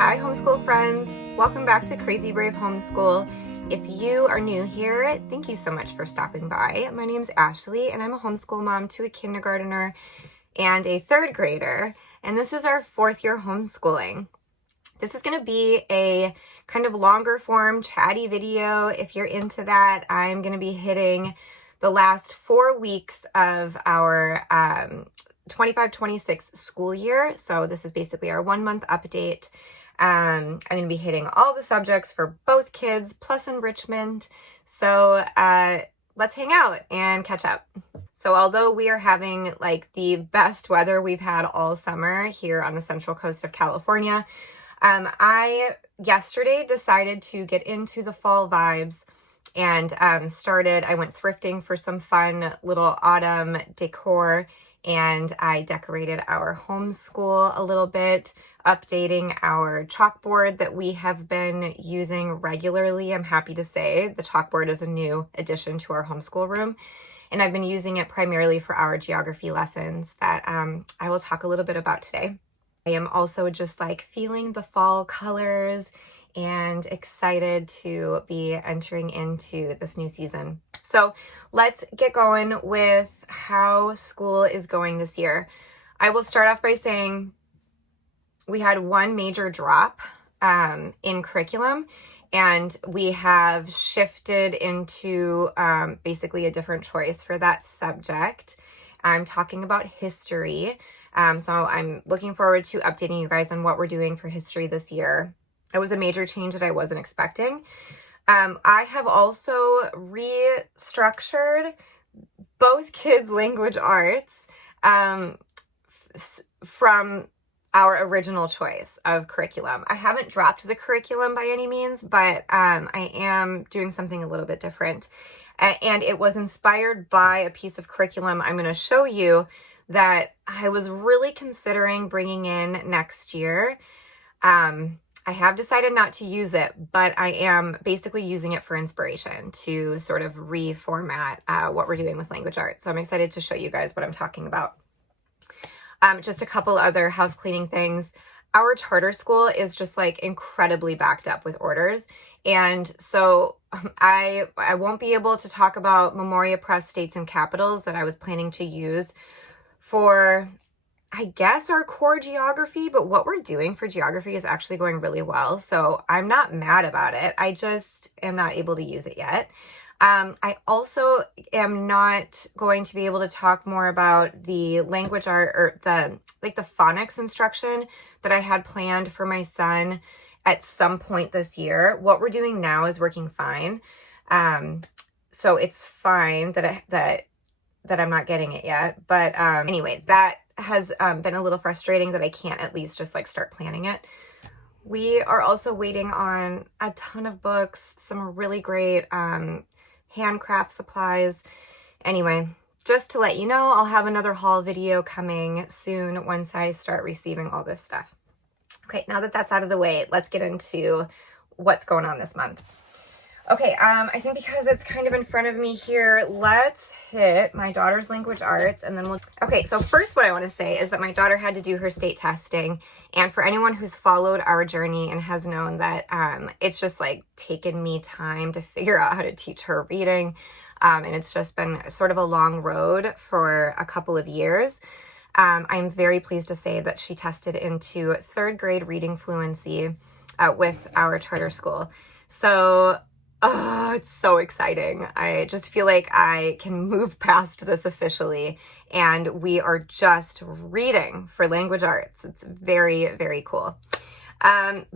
Hi homeschool friends, welcome back to Crazy Brave Homeschool. If you are new here, thank you so much for stopping by. My name's Ashley and I'm a homeschool mom to a kindergartner and a third grader, and this is our 4th year homeschooling. This is going to be a kind of longer form chatty video. If you're into that, I'm going to be hitting the last 4 weeks of our 25-26 school year. So this is basically our 1 month update. I'm going to be hitting all the subjects for both kids plus enrichment. So let's hang out and catch up. So although we are having like the best weather we've had all summer here on the central coast of California, I yesterday decided to get into the fall vibes and I went thrifting for some fun little autumn decor, and I decorated our homeschool a little bit, updating our chalkboard that we have been using regularly. I'm happy to say the chalkboard is a new addition to our homeschool room, and I've been using it primarily for our geography lessons that I will talk a little bit about today. I am also just like feeling the fall colors and excited to be entering into this new season. So let's get going with how school is going this year. I will start off by saying we had one major drop in curriculum, and we have shifted into basically a different choice for that subject. I'm talking about history. So I'm looking forward to updating you guys on what we're doing for history this year. It was a major change that I wasn't expecting. I have also restructured both kids' language arts from our original choice of curriculum. I haven't dropped the curriculum by any means, but I am doing something a little bit different. And it was inspired by a piece of curriculum I'm going to show you that I was really considering bringing in next year. I have decided not to use it, but I am basically using it for inspiration to sort of reformat what we're doing with language arts. So I'm excited to show you guys what I'm talking about. Just a couple other house cleaning things. Our charter school is just like incredibly backed up with orders. And so I won't be able to talk about Memoria Press States and Capitals that I was planning to use for, I guess, our core geography, but what we're doing for geography is actually going really well. So I'm not mad about it. I just am not able to use it yet. I also am not going to be able to talk more about the language art or the phonics instruction that I had planned for my son at some point this year. What we're doing now is working fine. So it's fine that I'm not getting it yet. But anyway, that has been a little frustrating that I can't at least just like start planning it. We are also waiting on a ton of books, some really great handcraft supplies. Anyway, just to let you know, I'll have another haul video coming soon once I start receiving all this stuff. Okay, now that that's out of the way, let's get into what's going on this month. Okay, I think because it's kind of in front of me here, let's hit my daughter's language arts and then we'll... Okay, so first what I want to say is that my daughter had to do her state testing. And for anyone who's followed our journey and has known that it's just like taken me time to figure out how to teach her reading. And it's just been sort of a long road for a couple of years. I'm very pleased to say that she tested into 3rd grade reading fluency with our charter school. So... oh, it's so exciting. I just feel like I can move past this officially, and we are just reading for language arts. It's very, very cool.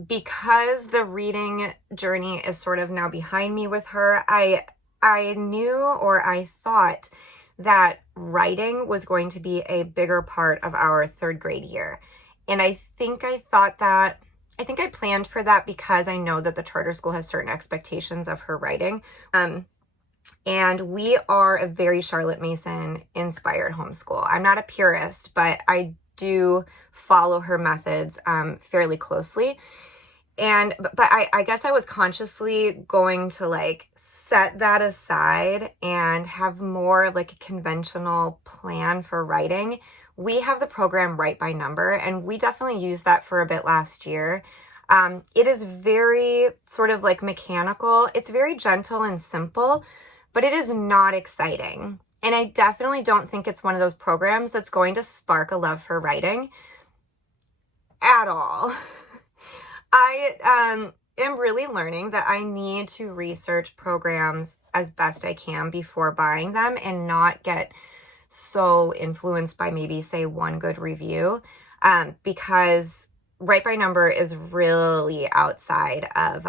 Because the reading journey is sort of now behind me with her, I knew, or I thought, that writing was going to be a bigger part of our 3rd grade year. And I think I planned for that because I know that the charter school has certain expectations of her writing. And we are a very Charlotte Mason inspired homeschool. I'm not a purist, but I do follow her methods fairly closely. But I guess I was consciously going to like set that aside and have more of like a conventional plan for writing. We have the program Write by Number, and we definitely used that for a bit last year. It is very sort of like mechanical. It's very gentle and simple, but it is not exciting. And I definitely don't think it's one of those programs that's going to spark a love for writing at all. I am really learning that I need to research programs as best I can before buying them and not get so influenced by maybe, say, one good review, because Write by Number is really outside of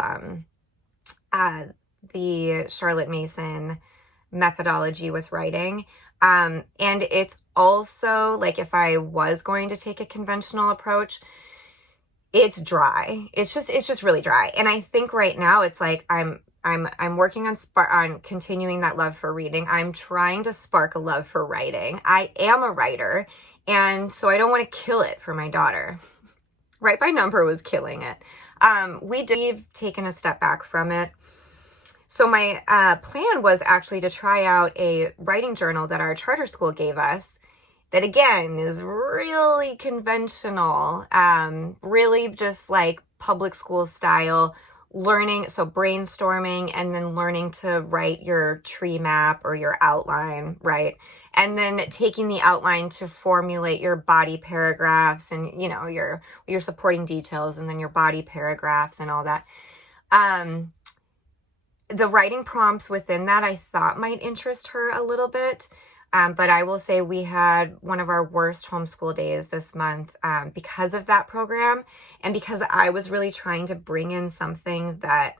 the Charlotte Mason methodology with writing. And it's also like, if I was going to take a conventional approach, it's just really dry. And I think right now it's like I'm working on continuing that love for reading. I'm trying to spark a love for writing. I am a writer, and so I don't want to kill it for my daughter. Write by Number was killing it. We've taken a step back from it. So my plan was actually to try out a writing journal that our charter school gave us that, again, is really conventional, really just like public school style learning. So brainstorming and then learning to write your tree map or your outline, right? And then taking the outline to formulate your body paragraphs and, you know, your supporting details, and then your body paragraphs and all that. The writing prompts within that I thought might interest her a little bit. But I will say we had one of our worst homeschool days this month because of that program, and because I was really trying to bring in something that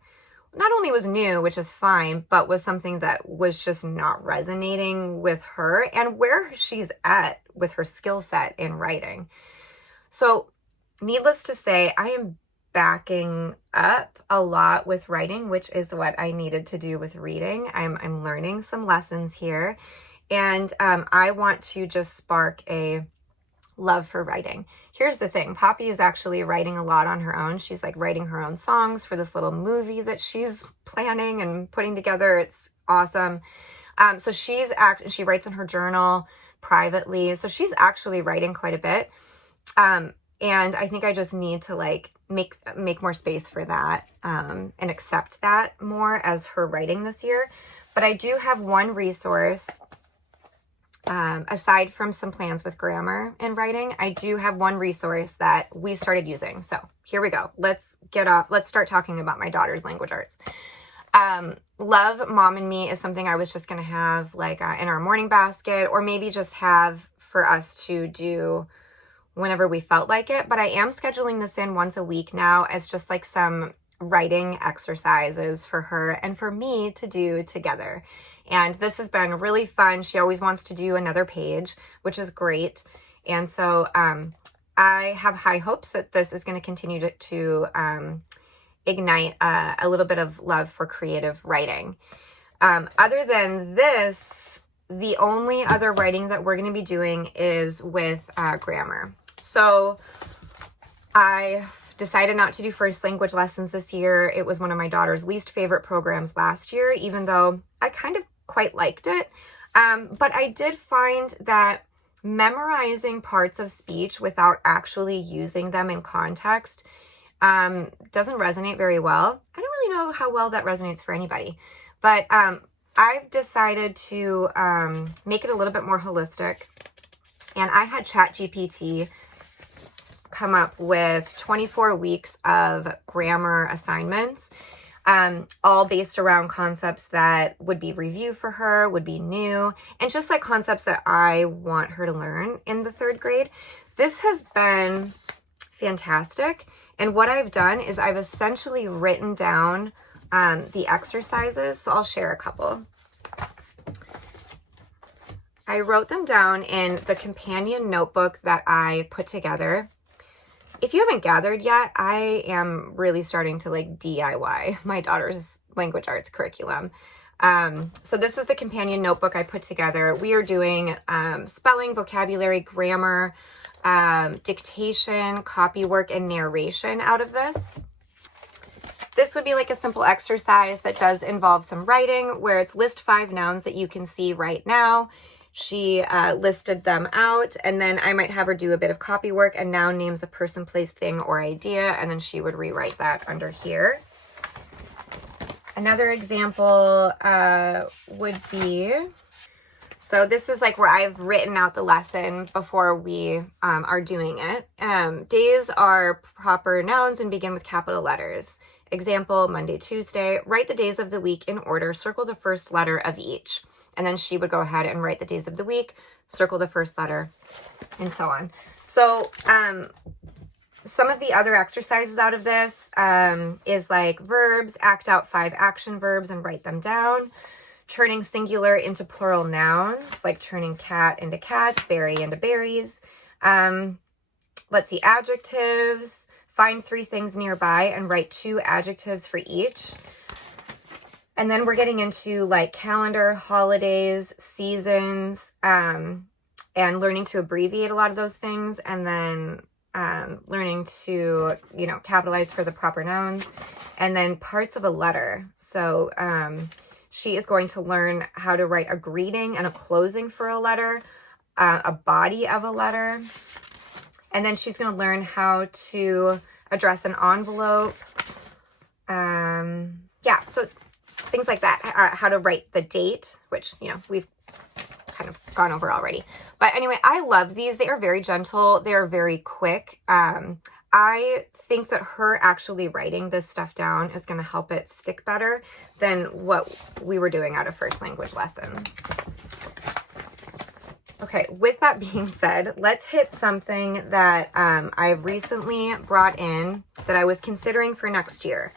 not only was new, which is fine, but was something that was just not resonating with her and where she's at with her skill set in writing. So needless to say, I am backing up a lot with writing, which is what I needed to do with reading. I'm learning some lessons here. And I want to just spark a love for writing. Here's the thing. Poppy is actually writing a lot on her own. She's like writing her own songs for this little movie that she's planning and putting together. It's awesome. So she writes in her journal privately. So she's actually writing quite a bit. And I think I just need to like make more space for that and accept that more as her writing this year. But I do have one resource. Aside from some plans with grammar and writing, I do have one resource that we started using. So here we go. Let's start talking about my daughter's language arts. Love Mom and Me is something I was just going to have like in our morning basket, or maybe just have for us to do whenever we felt like it. But I am scheduling this in once a week now as just like some writing exercises for her and for me to do together. And this has been really fun. She always wants to do another page, which is great. And so I have high hopes that this is going to continue to ignite a little bit of love for creative writing. Other than this, the only other writing that we're going to be doing is with grammar. So I decided not to do first language lessons this year. It was one of my daughter's least favorite programs last year, even though I kind of quite liked it. But I did find that memorizing parts of speech without actually using them in context doesn't resonate very well. I don't really know how well that resonates for anybody, but I've decided to make it a little bit more holistic. And I had ChatGPT come up with 24 weeks of grammar assignments, all based around concepts that would be review for her, would be new, and just like concepts that I want her to learn in the 3rd grade. This has been fantastic. And what I've done is I've essentially written down the exercises. So I'll share a couple. I wrote them down in the companion notebook that I put together. If you haven't gathered yet, I am really starting to like DIY my daughter's language arts curriculum. So this is the companion notebook I put together. We are doing spelling, vocabulary, grammar, dictation, copywork, and narration out of this. This would be like a simple exercise that does involve some writing, where it's list 5 nouns that you can see right now. she listed them out, and then I might have her do a bit of copy work, and noun names a person, place, thing, or idea, and then she would rewrite that under here. Another example would be, so this is like where I've written out the lesson before we are doing it. Days are proper nouns and begin with capital letters. Example, Monday, Tuesday. Write the days of the week in order. Circle the first letter of each. And then she would go ahead and write the days of the week, circle the first letter, and so on. So some of the other exercises out of this is like verbs, act out 5 action verbs and write them down. Turning singular into plural nouns, like turning cat into cats, berry into berries. Let's see, adjectives. Find 3 things nearby and write 2 adjectives for each. And then we're getting into like calendar, holidays, seasons, and learning to abbreviate a lot of those things. And then learning to, capitalize for the proper nouns. And then parts of a letter. So she is going to learn how to write a greeting and a closing for a letter, a body of a letter. And then she's going to learn how to address an envelope. So things like that, how to write the date, which, we've kind of gone over already. But anyway, I love these. They are very gentle. They are very quick. I think that her actually writing this stuff down is going to help it stick better than what we were doing out of first language lessons. Okay, with that being said, let's hit something that I've recently brought in that I was considering for next year.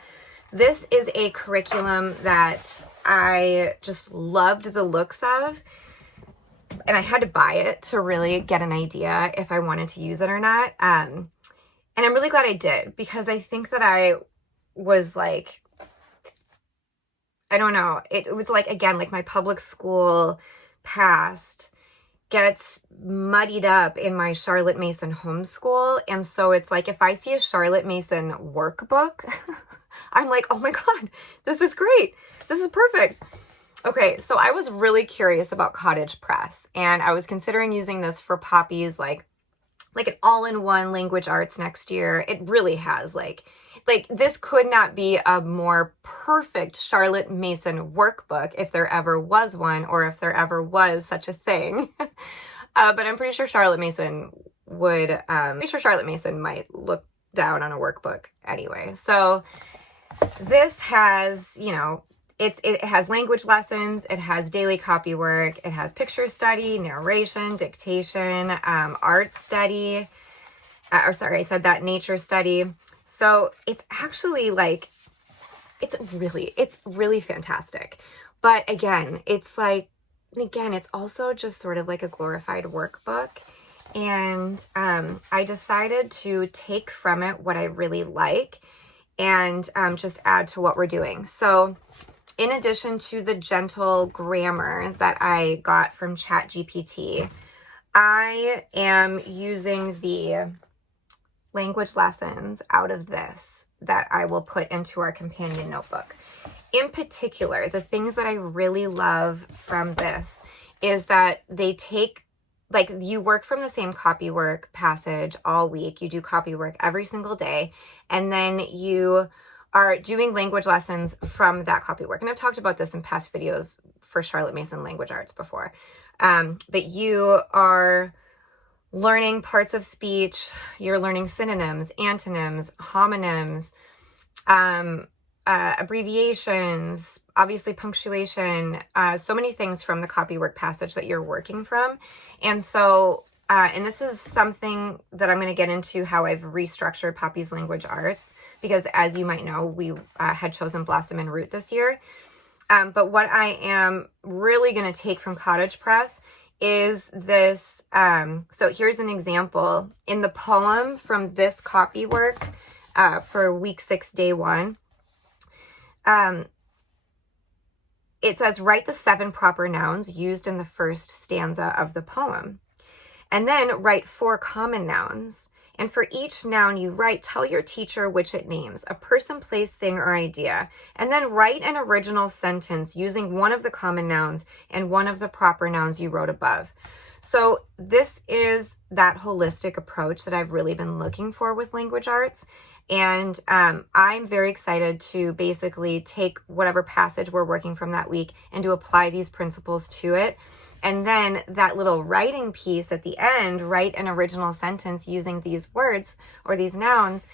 This is a curriculum that I just loved the looks of, and I had to buy it to really get an idea if I wanted to use it or not. And I'm really glad I did, because I think that I was like, I don't know, it was like, again, like my public school past gets muddied up in my Charlotte Mason homeschool. And so it's like, if I see a Charlotte Mason workbook, I'm like, oh my God, this is great. This is perfect. Okay, so I was really curious about Cottage Press, and I was considering using this for Poppy's like an all-in-one language arts next year. It really has like this could not be a more perfect Charlotte Mason workbook if there ever was one, or if there ever was such a thing. But I'm pretty sure Charlotte Mason would, Charlotte Mason might look down on a workbook anyway. So this has, it has language lessons, it has daily copy work, it has picture study, narration, dictation, art study, I said that, nature study. So it's actually like, it's really fantastic. But again, it's also just sort of like a glorified workbook. And I decided to take from it what I really like and just add to what we're doing. So in addition to the gentle grammar that I got from ChatGPT, I am using the language lessons out of this that I will put into our companion notebook. In particular, the things that I really love from this is that they take, like, you work from the same copy work passage all week. You do copy work every single day, and then you are doing language lessons from that copy work. And I've talked about this in past videos for Charlotte Mason Language Arts before. But you are learning parts of speech, you're learning synonyms, antonyms, homonyms, abbreviations, obviously punctuation, so many things from the copywork passage that you're working from. And so, and this is something that I'm going to get into how I've restructured Poppy's Language Arts, because as you might know, we had chosen Blossom and Root this year. But what I am really going to take from Cottage Press is this. So here's an example. In the poem from this copy work for week 6, day 1, it says, write the 7 proper nouns used in the first stanza of the poem. And then write 4 common nouns. And for each noun you write, tell your teacher which it names, a person, place, thing, or idea. And then write an original sentence using one of the common nouns and one of the proper nouns you wrote above. So this is that holistic approach that I've really been looking for with language arts. And I'm very excited to basically take whatever passage we're working from that week and to apply these principles to it. And then that little writing piece at the end, write an original sentence using these words or these nouns,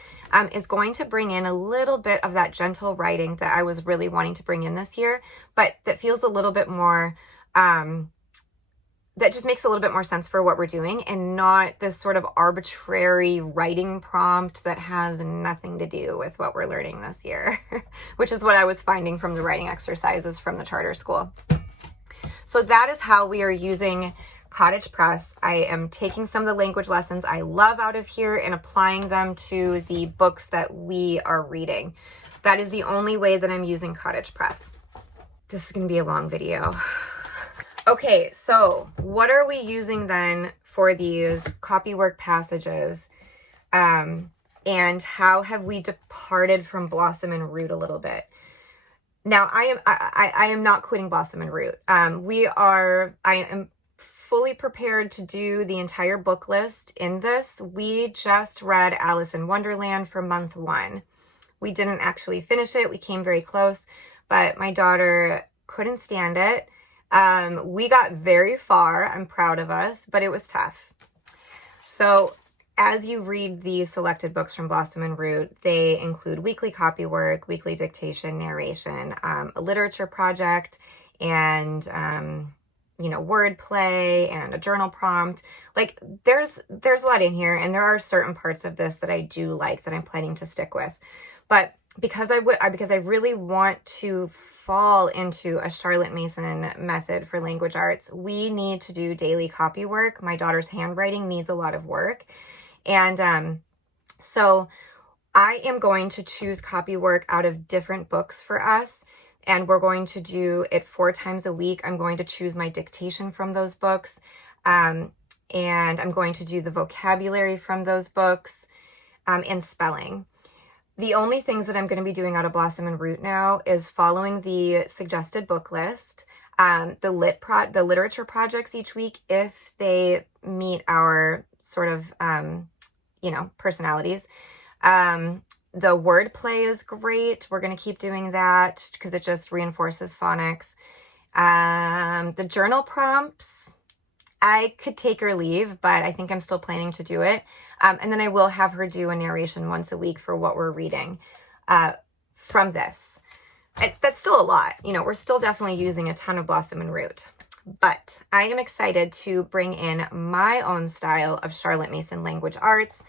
is going to bring in a little bit of that gentle writing that I was really wanting to bring in this year, but that feels a little bit more, that just makes a little bit more sense for what we're doing and not this sort of arbitrary writing prompt that has nothing to do with what we're learning this year, which is what I was finding from the writing exercises from the charter school. So that is how we are using Cottage Press. I am taking some of the language lessons I love out of here and applying them to the books that we are reading. That is the only way that I'm using Cottage Press. This is going to be a long video. Okay, so what are we using then for these copywork passages? And how have we departed from Blossom and Root a little bit? Now, I am not quitting Blossom and Root. I am fully prepared to do the entire book list in this. We just read Alice in Wonderland for month 1. We didn't actually finish it. We came very close, but my daughter couldn't stand it. We got very far. I'm proud of us, but it was tough. So as you read these selected books from Blossom and Root, they include weekly copywork, weekly dictation, narration, a literature project, and word play and a journal prompt. Like there's a lot in here, and there are certain parts of this that I do like that I'm planning to stick with. But because I really want to fall into a Charlotte Mason method for language arts, we need to do daily copy work. My daughter's handwriting needs a lot of work. And so I am going to choose copy work out of different books for us, and we're going to do it 4 times a week. I'm going to choose my dictation from those books, and I'm going to do the vocabulary from those books, and spelling. The only things that I'm going to be doing out of Blossom and Root now is following the suggested book list, the literature projects each week if they meet our sort of personalities. The word play is great. We're going to keep doing that because it just reinforces phonics. The journal prompts, I could take or leave, but I think I'm still planning to do it. And then I will have her do a narration once a week for what we're reading from this. That's still a lot. We're still definitely using a ton of Blossom and Root. But I am excited to bring in my own style of Charlotte Mason language arts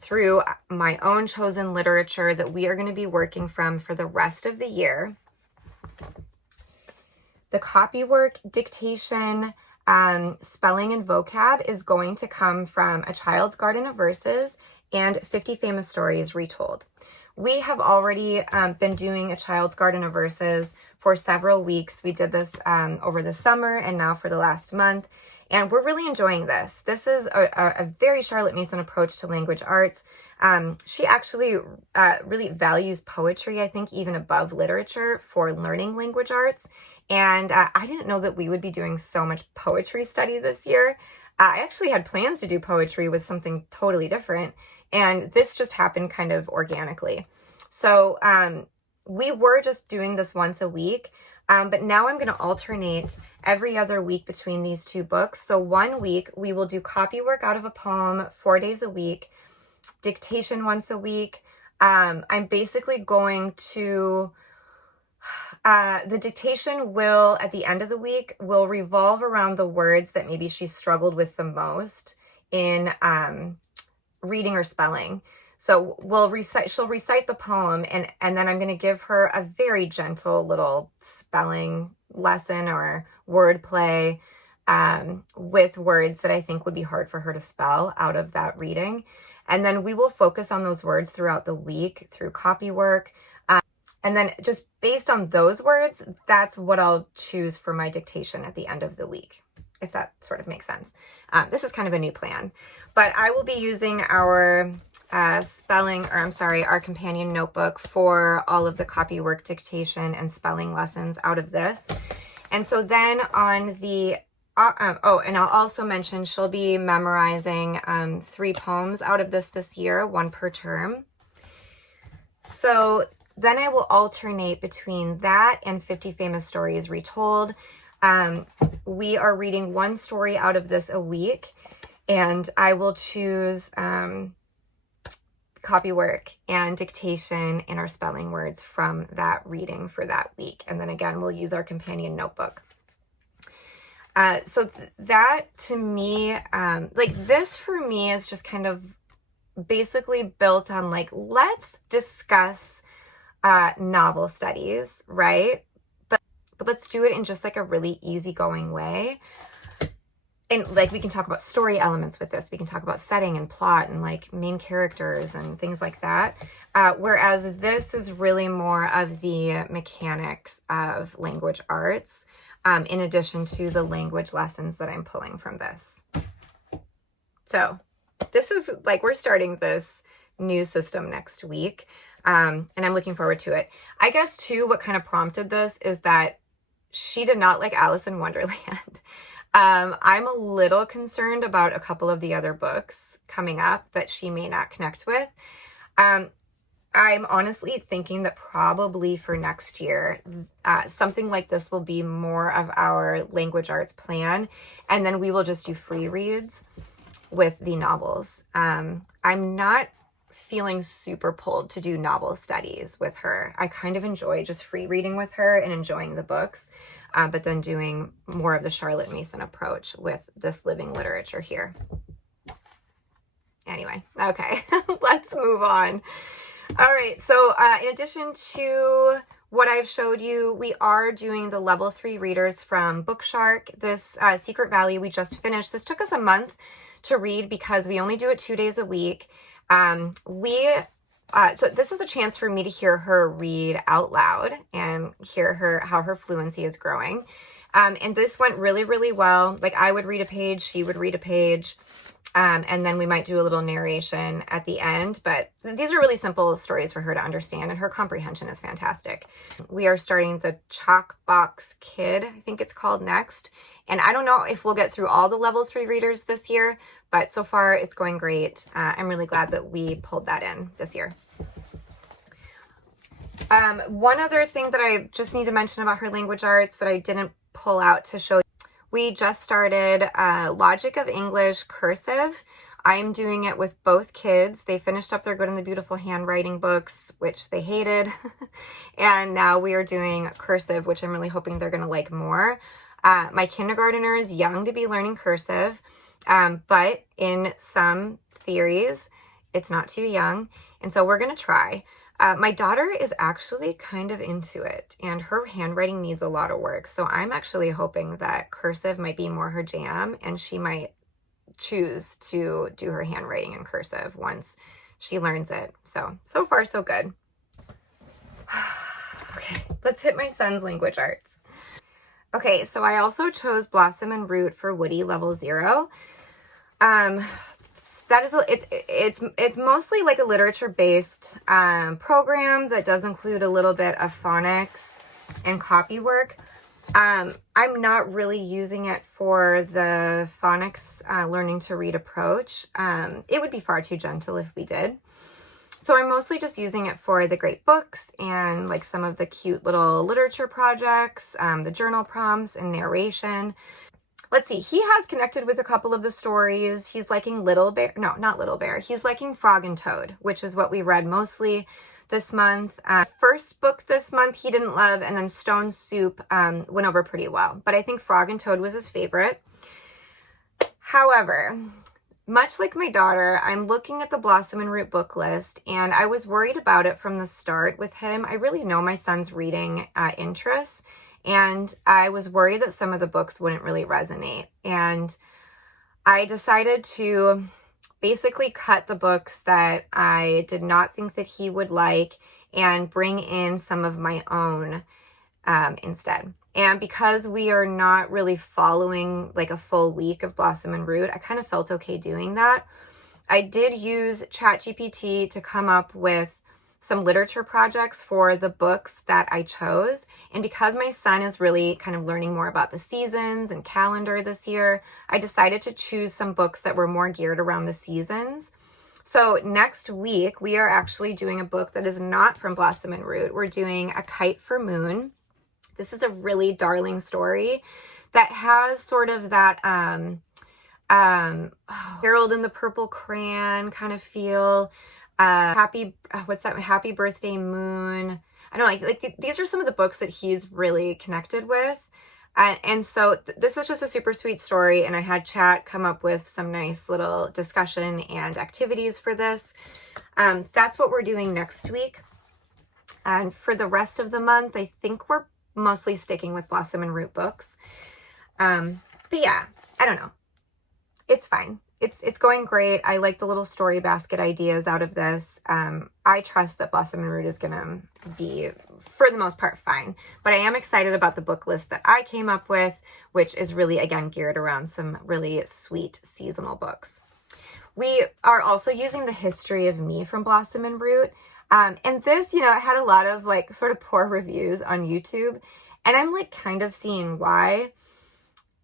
through my own chosen literature that we are going to be working from for the rest of the year. The copywork, dictation, spelling, and vocab is going to come from A Child's Garden of Verses and 50 Famous Stories Retold. We have already been doing A Child's Garden of Verses for several weeks. We did this over the summer and now for the last month, and we're really enjoying this. This is a very Charlotte Mason approach to language arts. She actually really values poetry, I think, even above literature for learning language arts. And I didn't know that we would be doing so much poetry study this year. I actually had plans to do poetry with something totally different, and this just happened kind of organically. So we were just doing this once a week, but now I'm going to alternate every other week between these 2 books. So 1 week we will do copy work out of a poem 4 days a week, dictation once a week. I'm basically going to... the dictation will, at the end of the week, will revolve around the words that maybe she struggled with the most in reading or spelling. So she'll recite the poem, and then I'm going to give her a very gentle little spelling lesson or word play with words that I think would be hard for her to spell out of that reading. And then we will focus on those words throughout the week through copy work. And then just based on those words, that's what I'll choose for my dictation at the end of the week. if that sort of makes sense. This is kind of a new plan, but I will be using our our companion notebook for all of the copywork, dictation, and spelling lessons out of this. And so then on the, and I'll also mention she'll be memorizing 3 poems out of this year, 1 per term. So then I will alternate between that and 50 Famous Stories Retold. We are reading 1 story out of this a week, and I will choose copywork and dictation and our spelling words from that reading for that week. And then again, we'll use our companion notebook. So that to me, like this for me is just kind of basically built on like, let's discuss novel studies, right? But let's do it in just like a really easygoing way. And like we can talk about story elements with this. We can talk about setting and plot and like main characters and things like that. Whereas this is really more of the mechanics of language arts, in addition to the language lessons that I'm pulling from this. So this is like, we're starting this new system next week. And I'm looking forward to it. I guess too, what kind of prompted this is that she did not like Alice in Wonderland. I'm a little concerned about a couple of the other books coming up that she may not connect with. I'm honestly thinking that probably for next year, something like this will be more of our language arts plan. And then we will just do free reads with the novels. I'm not feeling super pulled to do novel studies with her. I kind of enjoy just free reading with her and enjoying the books, but then doing more of the Charlotte Mason approach with this living literature here. Anyway, okay, let's move on. All right, so in addition to what I've showed you, we are doing the level 3 readers from Bookshark. This Secret Valley we just finished. This took us a month to read because we only do it 2 days a week. So this is a chance for me to hear her read out loud and hear how her fluency is growing. And this went really, really well. Like I would read a page, she would read a page, and then we might do a little narration at the end. But these are really simple stories for her to understand, and her comprehension is fantastic. We are starting the Chalk Box Kid, I think it's called, next. And I don't know if we'll get through all the level 3 readers this year, but so far it's going great. I'm really glad that we pulled that in this year. One other thing that I just need to mention about her language arts that I didn't pull out to show you. We just started Logic of English Cursive. I'm doing it with both kids. They finished up their Good and the Beautiful handwriting books, which they hated. And now we are doing cursive, which I'm really hoping they're going to like more. My kindergartner is young to be learning cursive, but in some theories, it's not too young. And so we're going to try. My daughter is actually kind of into it, and her handwriting needs a lot of work. So I'm actually hoping that cursive might be more her jam, and she might choose to do her handwriting in cursive once she learns it. So far, so good. Okay, let's hit my son's language arts. Okay, so I also chose Blossom and Root for Woody level 0. That is, it's mostly like a literature-based program that does include a little bit of phonics and copywork. I'm not really using it for the phonics learning to read approach. It would be far too gentle if we did. So I'm mostly just using it for the great books and like some of the cute little literature projects, the journal prompts and narration. Let's see, he has connected with a couple of the stories. He's liking Little Bear. No, not Little Bear. He's liking Frog and Toad, which is what we read mostly this month. First book this month he didn't love, and then Stone Soup went over pretty well. But I think Frog and Toad was his favorite. However, much like my daughter, I'm looking at the Blossom and Root book list, and I was worried about it from the start with him. I really know my son's reading interests. And I was worried that some of the books wouldn't really resonate. And I decided to basically cut the books that I did not think that he would like and bring in some of my own instead. And because we are not really following like a full week of Blossom and Root, I kind of felt okay doing that. I did use ChatGPT to come up with some literature projects for the books that I chose. And because my son is really kind of learning more about the seasons and calendar this year, I decided to choose some books that were more geared around the seasons. So next week, we are actually doing a book that is not from Blossom and Root. We're doing A Kite for Moon. This is a really darling story that has sort of that Harold and the Purple Crayon kind of feel. Happy Birthday Moon. I don't know, like these are some of the books that he's really connected with. And so this is just a super sweet story, and I had Chat come up with some nice little discussion and activities for this. That's what we're doing next week. And for the rest of the month, I think we're mostly sticking with Blossom and Root books. But yeah, I don't know. It's fine. It's going great. I like the little story basket ideas out of this. I trust that Blossom and Root is going to be, for the most part, fine. But I am excited about the book list that I came up with, which is really, again, geared around some really sweet seasonal books. We are also using The History of Me from Blossom and Root. And this, you know, it had a lot of like sort of poor reviews on YouTube. And I'm like kind of seeing why.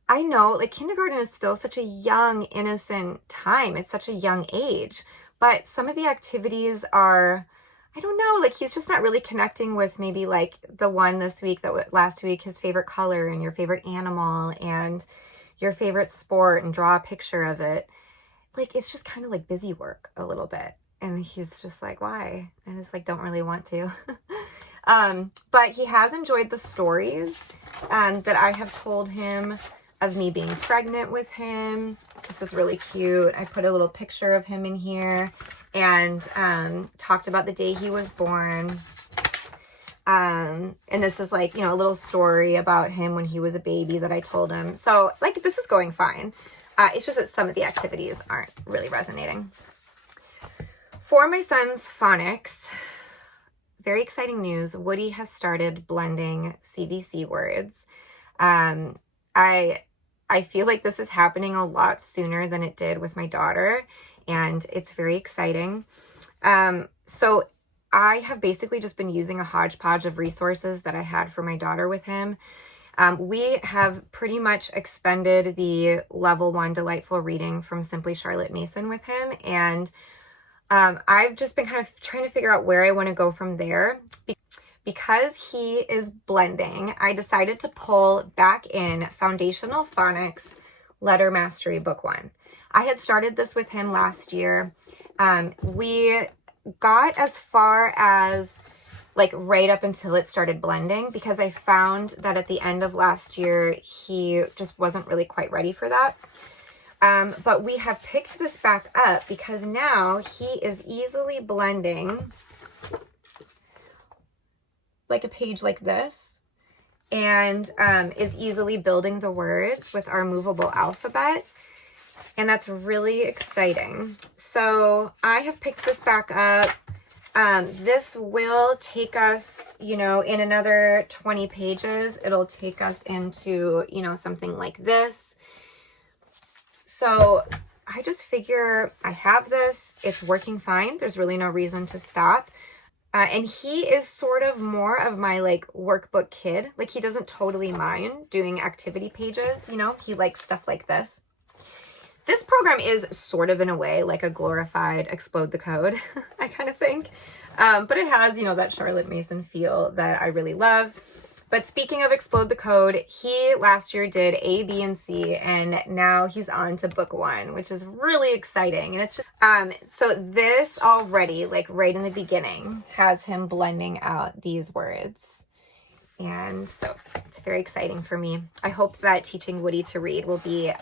I know like kindergarten is still such a young, innocent time. It's such a young age. But some of the activities are, I don't know, like he's just not really connecting with maybe like the one this week, last week, his favorite color and your favorite animal and your favorite sport and draw a picture of it. Like it's just kind of like busy work a little bit. And he's just like, why? And it's like, don't really want to. But he has enjoyed the stories that I have told him of me being pregnant with him. This is really cute. I put a little picture of him in here and talked about the day he was born. And this is like, you know, a little story about him when he was a baby that I told him. So like, this is going fine. It's just that some of the activities aren't really resonating. For my son's phonics, very exciting news. Woody has started blending CVC words. I feel like this is happening a lot sooner than it did with my daughter, and it's very exciting. So I have basically just been using a hodgepodge of resources that I had for my daughter with him. We have pretty much expended the level 1 delightful reading from Simply Charlotte Mason with him, and I've just been kind of trying to figure out where I want to go from there. Because he is blending, I decided to pull back in Foundational Phonics Letter Mastery Book 1. I had started this with him last year. We got as far as like right up until it started blending because I found that at the end of last year, he just wasn't really quite ready for that. But we have picked this back up because now he is easily blending like a page like this and is easily building the words with our movable alphabet. And that's really exciting. So I have picked this back up. This will take us, you know, in another 20 pages, it'll take us into, you know, something like this. So I just figure I have this, it's working fine. There's really no reason to stop. And he is sort of more of my like workbook kid. Like he doesn't totally mind doing activity pages, you know, he likes stuff like this. This program is sort of in a way like a glorified Explode the Code, I kind of think. But it has, you know, that Charlotte Mason feel that I really love. But speaking of Explode the Code, he last year did A, B, and C, and now he's on to book 1, which is really exciting. And it's just, so this already, like right in the beginning, has him blending out these words. And so it's very exciting for me. I hope that teaching Woody to read will be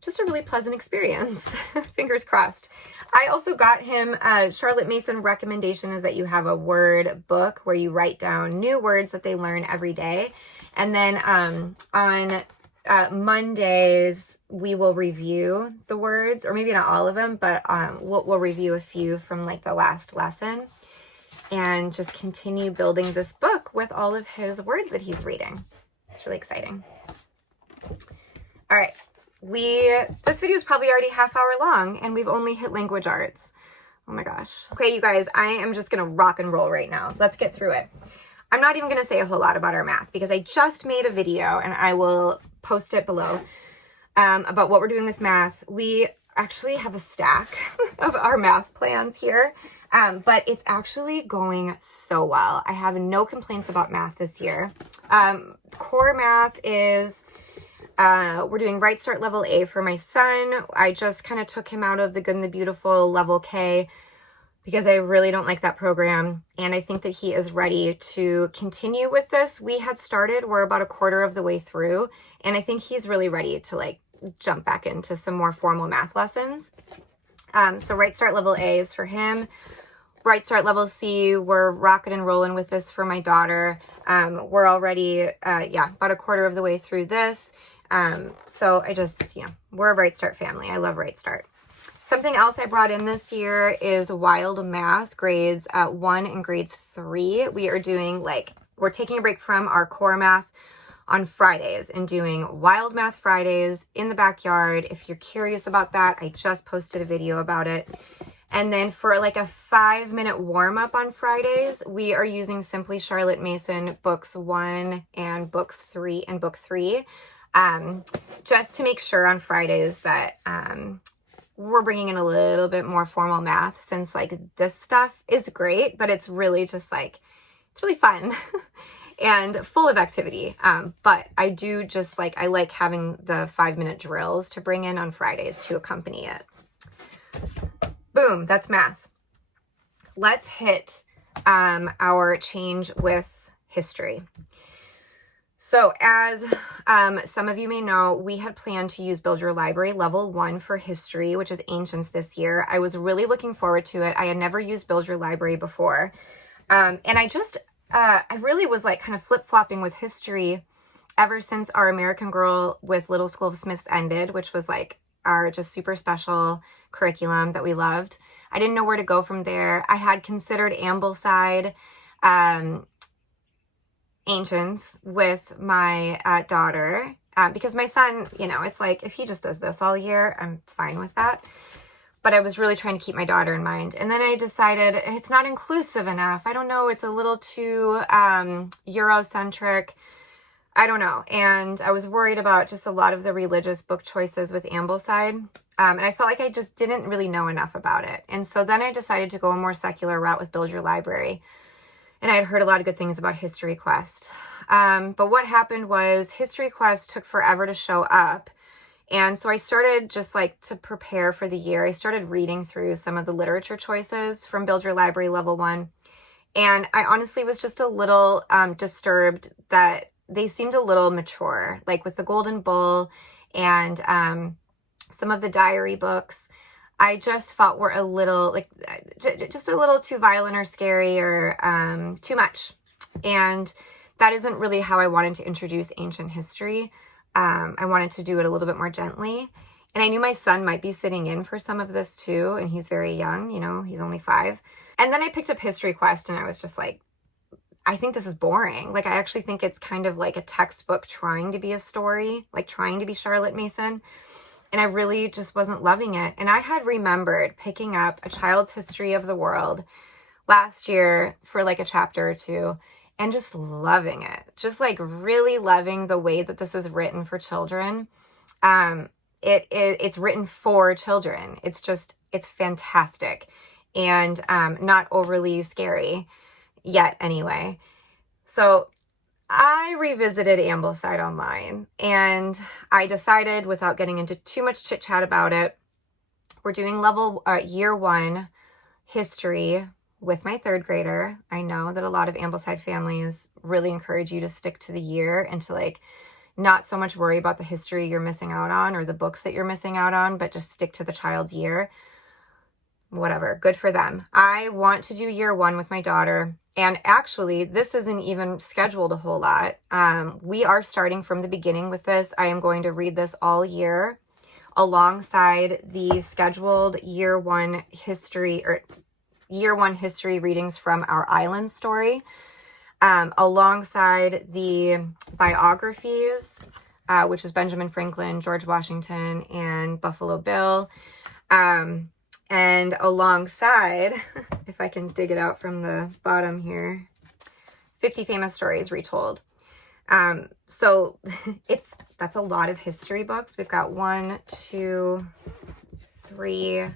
just a really pleasant experience. Fingers crossed. I also got him Charlotte Mason recommendation is that you have a word book where you write down new words that they learn every day. And then on Mondays, we will review the words, or maybe not all of them, but we'll review a few from like the last lesson. and just continue building this book with all of his words that he's reading. It's really exciting. All right, this video is probably already half-hour long, and we've only hit language arts. Oh my gosh. Okay, you guys, I am just gonna rock and roll right now. Let's get through it. I'm not even gonna say a whole lot about our math because I just made a video, and I will post it below, about what we're doing with math. We actually have a stack of our math plans here, but it's actually going so well. I have no complaints about math this year. Core math is, we're doing Right Start Level A for my son. I just kind of took him out of the Good and the Beautiful Level K because I really don't like that program, and I think that he is ready to continue with this. We had started, we're about a quarter of the way through, and I think he's really ready to like jump back into some more formal math lessons. So Right Start Level A is for him. Right Start Level C, we're rocking and rolling with this for my daughter. We're already, about a quarter of the way through this. So I just, we're a Right Start family. I love Right Start. Something else I brought in this year is Wild Math, grades 1 and grades 3. We are doing we're taking a break from our core math on Fridays and doing Wild Math Fridays in the backyard. If you're curious about that, I just posted a video about it. And then for like a 5-minute warm-up on Fridays, we are using Simply Charlotte Mason books 1 and books 3 and book 3, just to make sure on Fridays that we're bringing in a little bit more formal math, since like this stuff is great, but it's really just like, it's really fun and full of activity. But I do just I like having the 5-minute drills to bring in on Fridays to accompany it. Boom, that's math. Let's hit our change with history. So as some of you may know, we had planned to use Build Your Library Level 1 for history, which is ancients this year. I was really looking forward to it. I had never used Build Your Library before. And I really was kind of flip-flopping with history ever since our American Girl with Little School of Smiths ended, which was our just super special curriculum that we loved. I didn't know where to go from there. I had considered Ambleside, ancients with my daughter, because my son, it's if he just does this all year, I'm fine with that. But I was really trying to keep my daughter in mind. And then I decided it's not inclusive enough. I don't know. It's a little too Eurocentric. I don't know. And I was worried about just a lot of the religious book choices with Ambleside. And I felt like I just didn't really know enough about it. And so then I decided to go a more secular route with Build Your Library. And I had heard a lot of good things about History Quest. But what happened was History Quest took forever to show up. And so I started just to prepare for the year. I started reading through some of the literature choices from Build Your Library Level 1. And I honestly was just a little disturbed that they seemed a little mature, with the Golden Bull and some of the diary books. I just felt were a little just a little too violent or scary or too much. And that isn't really how I wanted to introduce ancient history. I wanted to do it a little bit more gently. And I knew my son might be sitting in for some of this too. And he's very young, he's only 5. And then I picked up History Quest and I was just I think this is boring. I actually think it's kind of like a textbook trying to be a story, trying to be Charlotte Mason. And I really just wasn't loving it. And I had remembered picking up A Child's History of the World last year for a chapter or 2 and just loving it. Just really loving the way that this is written for children. It's written for children. It's fantastic and not overly scary yet anyway. So I revisited Ambleside online and I decided, without getting into too much chit chat about it, we're doing year 1 history with my 3rd grader. I know that a lot of Ambleside families really encourage you to stick to the year and to not so much worry about the history you're missing out on or the books that you're missing out on, but just stick to the child's year. Whatever, good for them. I want to do year 1 with my daughter. And actually, this isn't even scheduled a whole lot. We are starting from the beginning with this. I am going to read this all year alongside the scheduled year 1 history, or year one history readings from our island story, alongside the biographies, which is Benjamin Franklin, George Washington, and Buffalo Bill. And alongside, if I can dig it out from the bottom here, 50 Famous Stories Retold. So that's a lot of history books. We've got 1, 2, 3,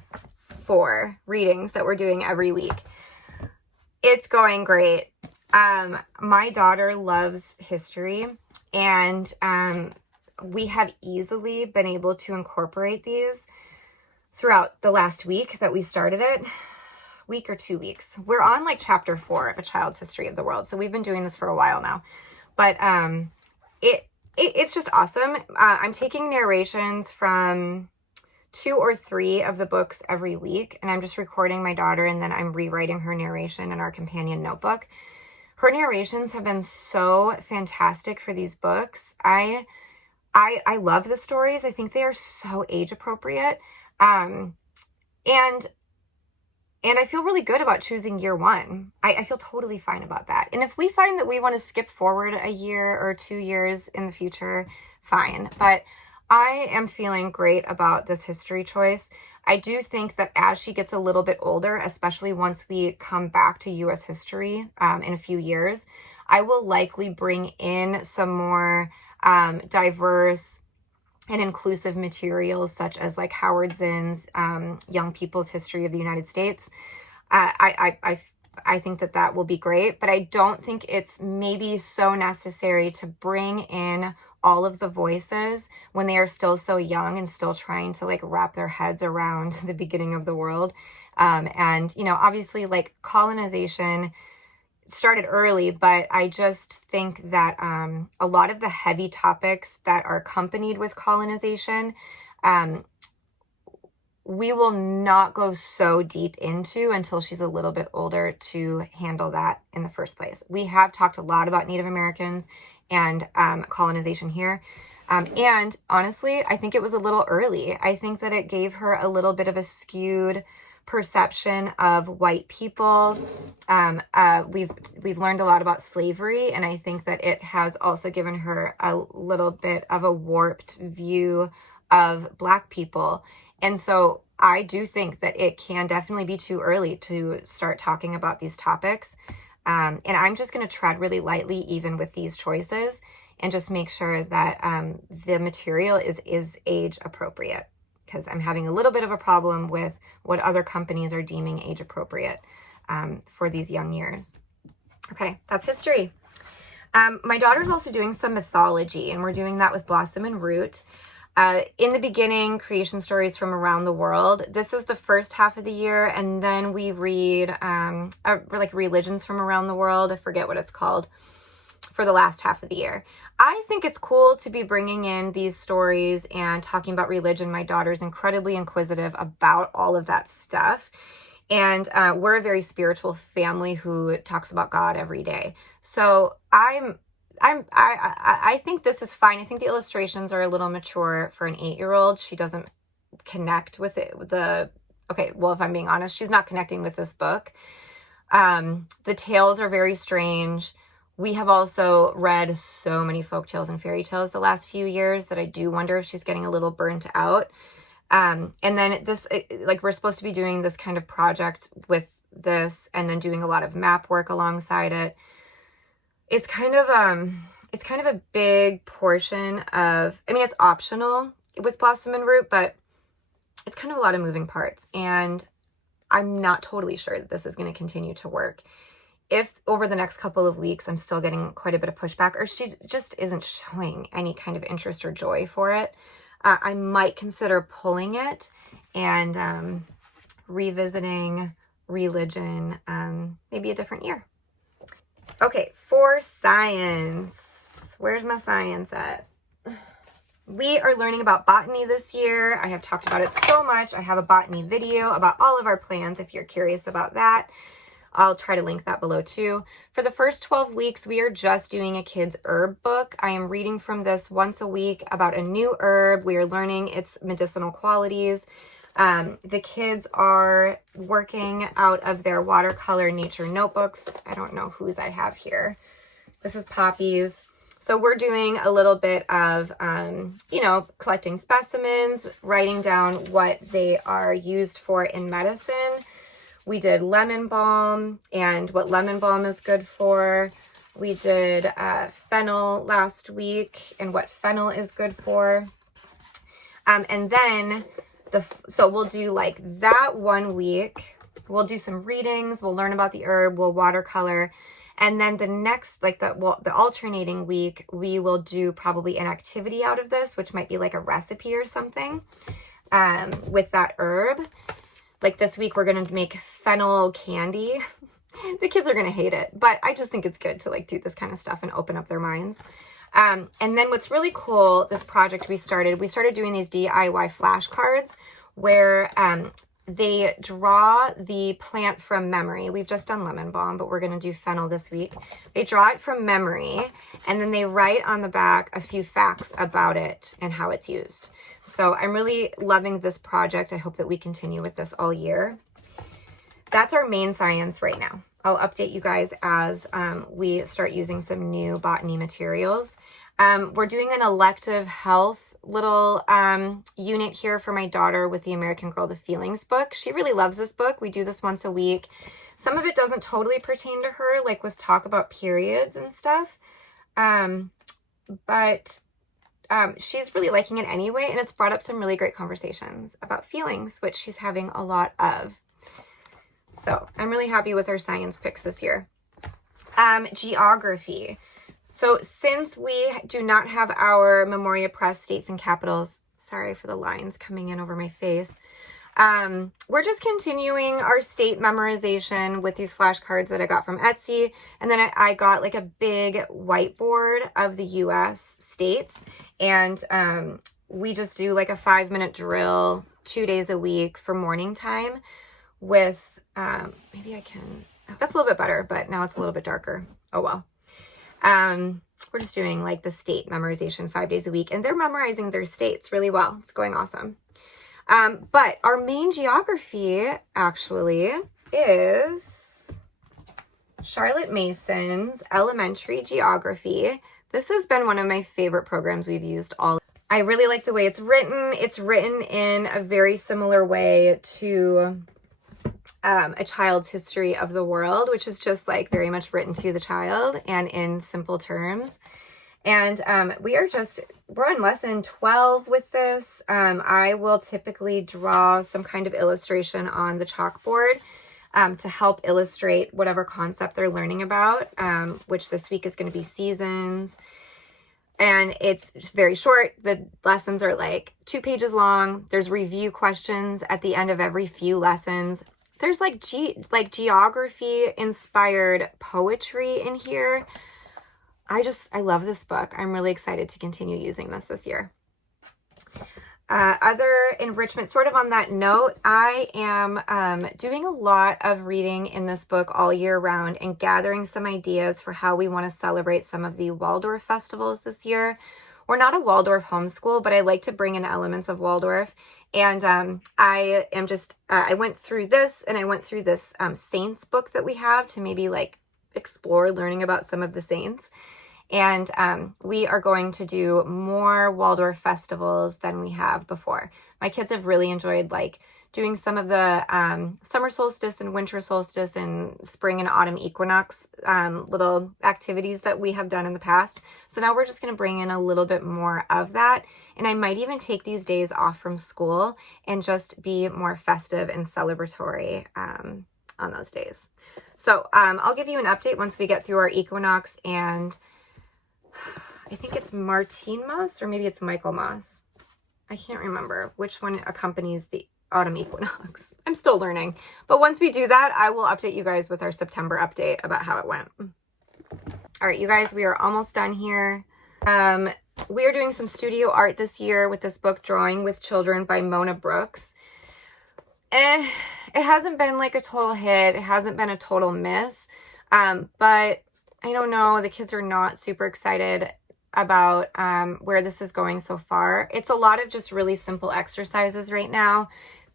4 readings that we're doing every week. It's going great. My daughter loves history, and we have easily been able to incorporate these throughout the last week that we started it. Week or 2 weeks. We're on like chapter 4 of A Child's History of the World. So we've been doing this for a while now. But it's just awesome. I'm taking narrations from 2 or 3 of the books every week, and I'm just recording my daughter, and then I'm rewriting her narration in our companion notebook. Her narrations have been so fantastic for these books. I love the stories. I think they are so age appropriate. And I feel really good about choosing year one. I feel totally fine about that. And if we find that we want to skip forward a year or 2 years in the future, fine. But I am feeling great about this history choice. I do think that as she gets a little bit older, especially once we come back to U.S. history in a few years, I will likely bring in some more diverse and inclusive materials, such as like Howard Zinn's Young People's History of the United States. I think that will be great, but I don't think it's maybe so necessary to bring in all of the voices when they are still so young and still trying to like wrap their heads around the beginning of the world. And, you know, obviously like colonization started early, but I just think that a lot of the heavy topics that are accompanied with colonization, we will not go so deep into until she's a little bit older to handle that in the first place. We have talked a lot about Native Americans and colonization here. And honestly, I think it was a little early. I think that it gave her a little bit of a skewed perception of white people. We've learned a lot about slavery, and I think that it has also given her a little bit of a warped view of Black people. And so I do think that it can definitely be too early to start talking about these topics. And I'm just going to tread really lightly even with these choices and just make sure that the material is age appropriate, because I'm having a little bit of a problem with what other companies are deeming age appropriate for these young years. Okay, that's history. My daughter's also doing some mythology, and we're doing that with Blossom and Root. In the beginning, creation stories from around the world. This is the first half of the year, and then we read like religions from around the world. I forget what it's called, for the last half of the year. I think it's cool to be bringing in these stories and talking about religion. My daughter's incredibly inquisitive about all of that stuff. And we're a very spiritual family who talks about God every day. So I think this is fine. I think the illustrations are a little mature for an 8-year-old. She doesn't connect with it. Okay, well, if I'm being honest, she's not connecting with this book. The tales are very strange. We have also read so many folk tales and fairy tales the last few years that I do wonder if she's getting a little burnt out. And then we're supposed to be doing this kind of project with this, and then doing a lot of map work alongside it. It's kind of a big portion of, I mean, it's optional with Blossom and Root, but it's kind of a lot of moving parts. And I'm not totally sure that this is going to continue to work. If over the next couple of weeks, I'm still getting quite a bit of pushback, or she just isn't showing any kind of interest or joy for it, I might consider pulling it and revisiting religion maybe a different year. Okay, for science. Where's my science at? We are learning about botany this year. I have talked about it so much. I have a botany video about all of our plants if you're curious about that. I'll try to link that below too. For the first 12 weeks, we are just doing a kid's herb book. I am reading from this once a week about a new herb. We are learning its medicinal qualities. The kids are working out of their watercolor nature notebooks. I don't know whose I have here. This is Poppy's. So we're doing a little bit of, you know, collecting specimens, writing down what they are used for in medicine. We did lemon balm and what lemon balm is good for. We did fennel last week and what fennel is good for. And then, so we'll do like that 1 week. We'll do some readings. We'll learn about the herb. We'll watercolor. And then the next, like the alternating week, we will do probably an activity out of this, which might be like a recipe or something with that herb. Like this week, we're going to make fennel candy. The kids are going to hate it, but I just think it's good to like do this kind of stuff and open up their minds. And then what's really cool, this project we started doing these DIY flashcards where they draw the plant from memory. We've just done lemon balm, but we're going to do fennel this week. They draw it from memory, and then they write on the back a few facts about it and how it's used. So I'm really loving this project. I hope that we continue with this all year. That's our main science right now. I'll update you guys as we start using some new botany materials. We're doing an elective health little unit here for my daughter with the American Girl the Feelings book. She really loves this book. We do this once a week. Some of it doesn't totally pertain to her, like with talk about periods and stuff. But she's really liking it anyway, and it's brought up some really great conversations about feelings, which she's having a lot of. So I'm really happy with our science picks this year. Geography. So since we do not have our Memoria Press states and capitals, sorry for the lines coming in over my face, we're just continuing our state memorization with these flashcards that I got from Etsy. And then I got like a big whiteboard of the US states. And we just do like a 5-minute drill 2 days a week for morning time with, maybe I can, that's a little bit better, but now it's a little bit darker. Oh, well. We're just doing like the state memorization 5 days a week, and they're memorizing their states really well. It's going awesome. But our main geography actually is Charlotte Mason's elementary geography. This has been one of my favorite programs we've used all. I really like the way it's written. It's written in a very similar way to a child's history of the world, which is just like very much written to the child and in simple terms. And we're on lesson 12 with this. I will typically draw some kind of illustration on the chalkboard to help illustrate whatever concept they're learning about, which this week is going to be seasons. And it's just very short. The lessons are like 2 pages long. There's review questions at the end of every few lessons. There's like geography inspired poetry in here. I love this book. I'm really excited to continue using this year. Other enrichment, sort of on that note, I am doing a lot of reading in this book all year round and gathering some ideas for how we want to celebrate some of the Waldorf festivals this year. We're not a Waldorf homeschool, but I like to bring in elements of Waldorf. And I went through this, and I went through this saints book that we have to maybe like explore learning about some of the saints. And we are going to do more Waldorf festivals than we have before. My kids have really enjoyed like doing some of the summer solstice and winter solstice and spring and autumn equinox little activities that we have done in the past. So now we're just going to bring in a little bit more of that. And I might even take these days off from school and just be more festive and celebratory on those days. So I'll give you an update once we get through our equinox, and I think it's Martinmas or maybe it's Michaelmas. I can't remember which one accompanies the autumn equinox. I'm still learning. But once we do that, I will update you guys with our September update about how it went. All right, you guys, we are almost done here. We are doing some studio art this year with this book, Drawing with Children by Mona Brooks. It hasn't been like a total hit. It hasn't been a total miss. But I don't know. The kids are not super excited about where this is going so far. It's a lot of just really simple exercises right now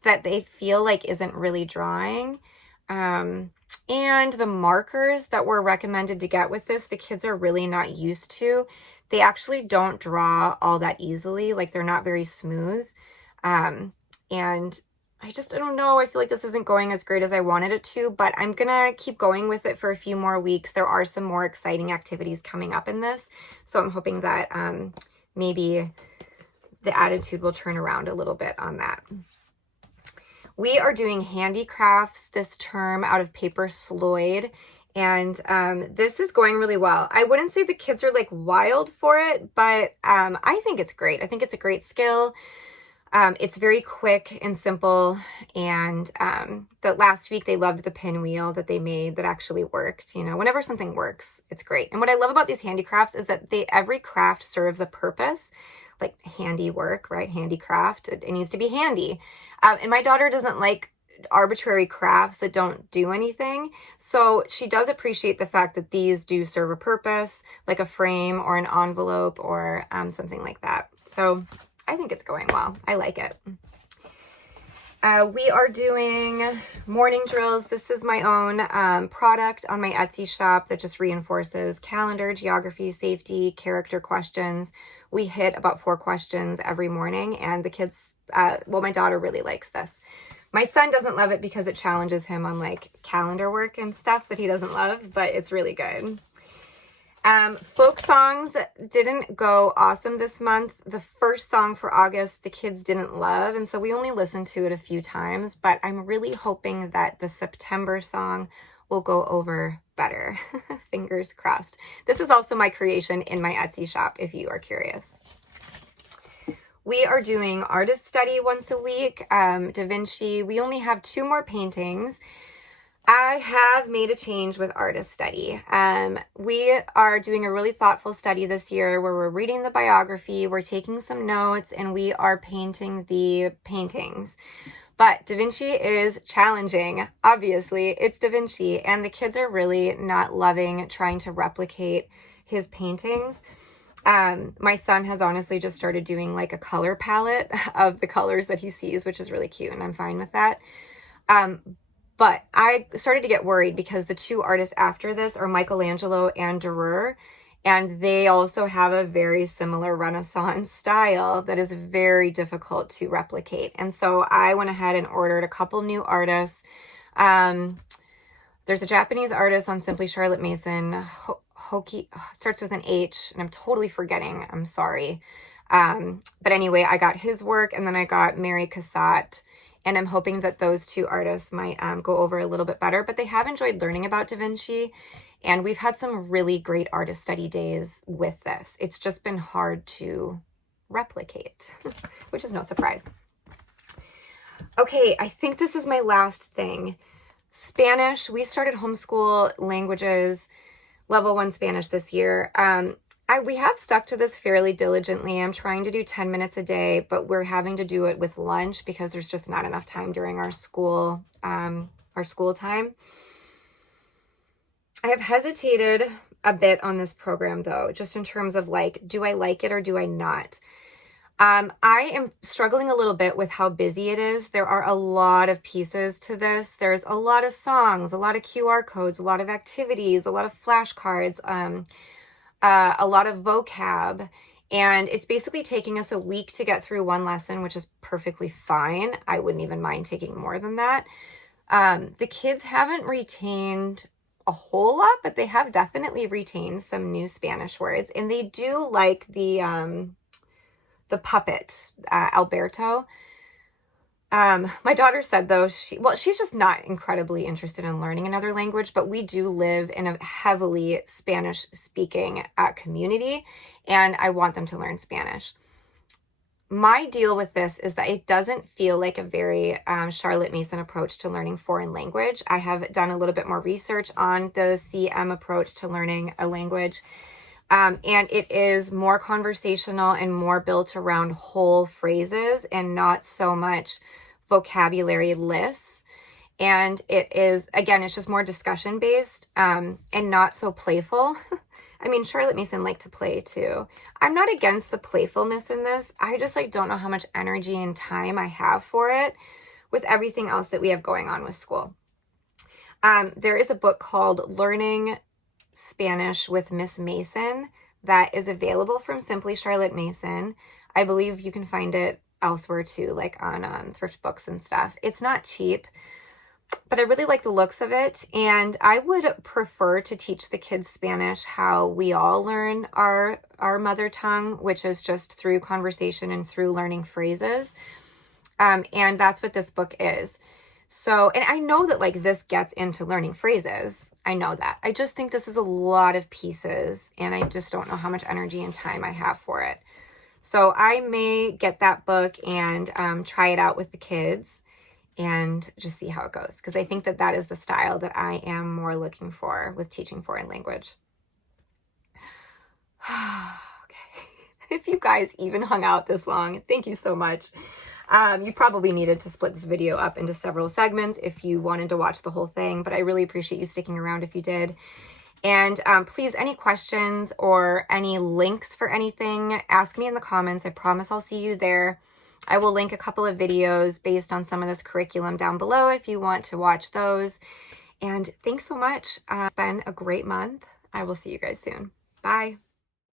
that they feel like isn't really drawing. And the markers that were recommended to get with this, the kids are really not used to. They actually don't draw all that easily. Like, they're not very smooth. And I don't know. I feel like this isn't going as great as I wanted it to, but I'm going to keep going with it for a few more weeks. There are some more exciting activities coming up in this. So I'm hoping that maybe the attitude will turn around a little bit on that. We are doing handicrafts this term out of paper Sloyd, and this is going really well. I wouldn't say the kids are like wild for it, but I think it's great. I think it's a great skill. It's very quick and simple, and the last week they loved the pinwheel that they made that actually worked. You know, whenever something works, it's great. And what I love about these handicrafts is that every craft serves a purpose. Like handiwork, right? Handicraft, it needs to be handy. And my daughter doesn't like arbitrary crafts that don't do anything. So she does appreciate the fact that these do serve a purpose, like a frame or an envelope or something like that. So I think it's going well. I like it. We are doing morning drills. This is my own product on my Etsy shop that just reinforces calendar, geography, safety, character questions. We hit about 4 questions every morning, and the kids, well, my daughter really likes this. My son doesn't love it because it challenges him on like calendar work and stuff that he doesn't love, but it's really good. Folk songs didn't go awesome this month. The first song for August, the kids didn't love, and so we only listened to it a few times, but I'm really hoping that the September song will go over better. Fingers crossed. This is also my creation in my Etsy shop, if you are curious. We are doing artist study once a week, Da Vinci. We only have 2 more paintings. I have made a change with artist study. We are doing a really thoughtful study this year where we're reading the biography, we're taking some notes, and we are painting the paintings. But Da Vinci is challenging. Obviously, it's Da Vinci, and the kids are really not loving trying to replicate his paintings. My son has honestly just started doing like a color palette of the colors that he sees, which is really cute, and I'm fine with that. But I started to get worried because the 2 artists after this are Michelangelo and Dürer, and they also have a very similar Renaissance style that is very difficult to replicate. And so I went ahead and ordered a couple new artists. There's a Japanese artist on Simply Charlotte Mason, Hoki, starts with an H, and I'm totally forgetting. I'm sorry. But anyway, I got his work, and then I got Mary Cassatt, and I'm hoping that those 2 artists might go over a little bit better. But they have enjoyed learning about Da Vinci, and we've had some really great artist study days with this. It's just been hard to replicate, which is no surprise. Okay, I think this is my last thing. Spanish. We started homeschool languages, level 1 Spanish this year. We have stuck to this fairly diligently. I'm trying to do 10 minutes a day, but we're having to do it with lunch because there's just not enough time during our school time. I have hesitated a bit on this program though, just in terms of like, do I like it or do I not? I am struggling a little bit with how busy it is. There are a lot of pieces to this. There's a lot of songs, a lot of QR codes, a lot of activities, a lot of flashcards, a lot of vocab, and it's basically taking us a week to get through 1 lesson, which is perfectly fine. I wouldn't even mind taking more than that. The kids haven't retained a whole lot, but they have definitely retained some new Spanish words, and they do like the puppet, Alberto. My daughter said though, she's just not incredibly interested in learning another language, but we do live in a heavily Spanish speaking community, and I want them to learn Spanish. My deal with this is that it doesn't feel like a very Charlotte Mason approach to learning foreign language. I have done a little bit more research on the CM approach to learning a language. And it is more conversational and more built around whole phrases and not so much vocabulary lists. And it is, again, it's just more discussion based and not so playful. I mean, Charlotte Mason liked to play too. I'm not against the playfulness in this. I just don't know how much energy and time I have for it, with everything else that we have going on with school. There is a book called Learning Spanish with Miss Mason that is available from Simply Charlotte Mason. I believe you can find it elsewhere too, like on thrift books and stuff. It's not cheap, but I really like the looks of it, and I would prefer to teach the kids Spanish how we all learn our mother tongue, which is just through conversation and through learning phrases. And that's what this book is. So, and I know that like this gets into learning phrases. I know that. I just think this is a lot of pieces, and I just don't know how much energy and time I have for it. So I may get that book and try it out with the kids and just see how it goes, because I think that that is the style that I am more looking for with teaching foreign language. Okay. If you guys even hung out this long, thank you so much. You probably needed to split this video up into several segments if you wanted to watch the whole thing, but I really appreciate you sticking around if you did. And please, any questions or any links for anything, ask me in the comments. I promise I'll see you there. I will link a couple of videos based on some of this curriculum down below if you want to watch those. And thanks so much. It's been a great month. I will see you guys soon. Bye.